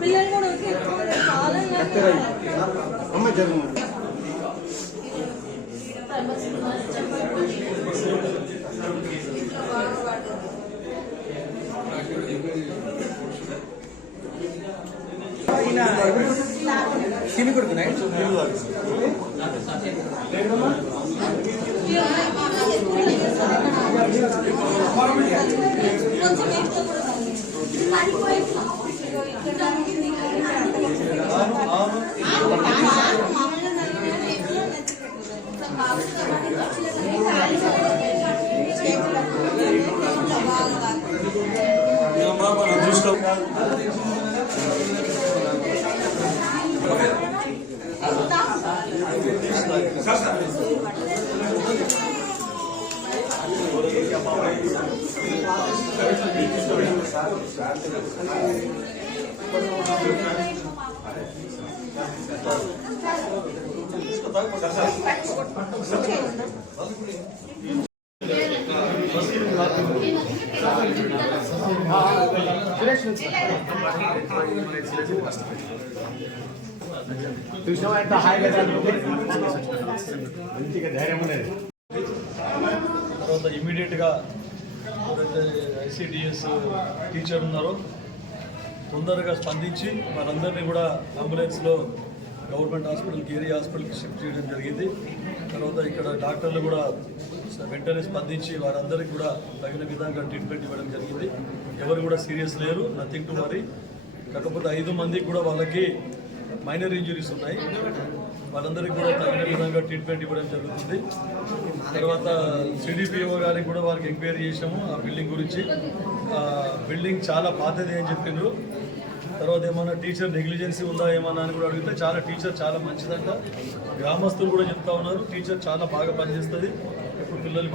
పిల్లలు కూడా అమ్మ జరుగు తిని కొడుతున్నాయి చూసినా ఎంత హాయిగా మంచిగా ధైర్యం ఉండేది. తర్వాత ఇమీడియట్గా ఎవరైతే ఐసిడిఎస్ టీచర్ ఉన్నారో తొందరగా స్పందించి వాళ్ళందరినీ కూడా అంబులెన్స్లో గవర్నమెంట్ హాస్పిటల్కి ఏరియా హాస్పిటల్కి షిఫ్ట్ చేయడం జరిగింది. తర్వాత ఇక్కడ డాక్టర్లు కూడా వెంటనే స్పందించి వారందరికీ కూడా తగిన విధంగా ట్రీట్మెంట్ ఇవ్వడం జరిగింది. ఎవరు కూడా సీరియస్ లేరు, నథింగ్ టు వరీ. కాకపోతే 5 మందికి కూడా వాళ్ళకి మైనర్ ఇంజురీస్ ఉన్నాయి. వాళ్ళందరికీ కూడా తగిన విధంగా ట్రీట్మెంట్ ఇవ్వడం జరుగుతుంది. తర్వాత సిడిపిఓ గారికి కూడా వారికి ఎంక్వైరీ చేసాము ఆ బిల్డింగ్ గురించి. బిల్డింగ్ చాలా పాతది అని చెప్పిండ్రు. తర్వాత ఏమన్నా టీచర్ నెగ్లిజెన్సీ ఉందా ఏమన్నా అని కూడా అడిగితే టీచర్ చాలా మంచిదంట. గ్రామస్తులు కూడా చెప్తా ఉన్నారు టీచర్ చాలా బాగా పనిచేస్తుంది. ఇప్పుడు పిల్లలు